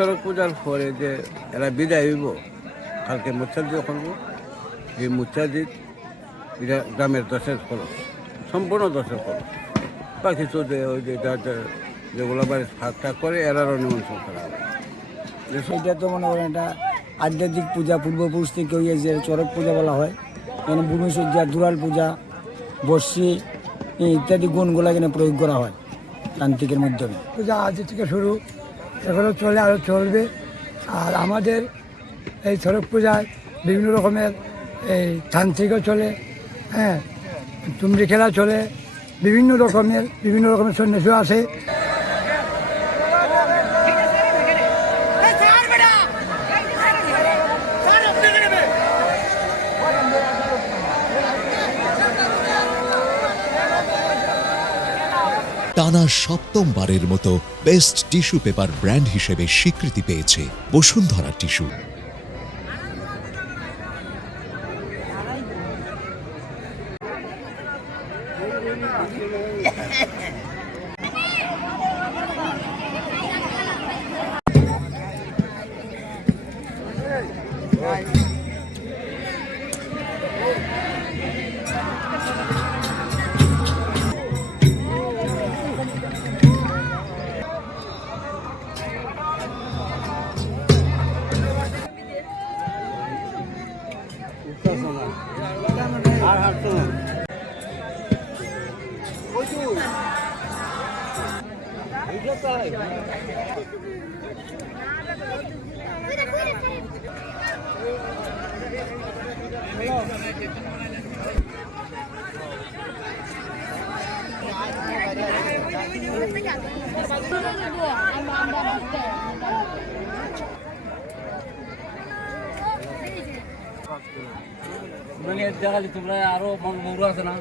চড়ক পূজার পরে যে এরা বিদায় হইব, কালকে মুচ্ছাদি করবো। এই মুচ্ছাদি এটা গ্রামের দশের খরচ, সম্পূর্ণ দশের খরচ। বা কিছু যে ওই যে যেগুলো বাড়ি ফাঁক ঠাক করে এরারও নিমন্ত্রণ করা হবে। সেটা তো মনে করেন এটা আধ্যাত্মিক পূজা, পূর্বপুরুষ থেকে ওই যে চড়ক পূজা বলা হয়। এখানে ভূমিসজ্জা, দুরাল পূজা, বর্ষি ইত্যাদি গুণগুলো এখানে প্রয়োগ করা হয় তান্ত্রিকের মাধ্যমে। পূজা আজ থেকে শুরু, এগুলো চলে আরও চলবে। আর আমাদের এই চড়ক পূজায় বিভিন্ন রকমের এই তান্ত্রিকও চলে, হ্যাঁ, তুমরি খেলা চলে, বিভিন্ন রকমের সন্ন্যাসীও আসে। টানা সপ্তমবারের মতো বেস্ট টিস্যু পেপার ব্র্যান্ড হিসেবে স্বীকৃতি পেয়েছে বসুন্ধরা টিস্যু। তোমরা আরো মৌর আছে না?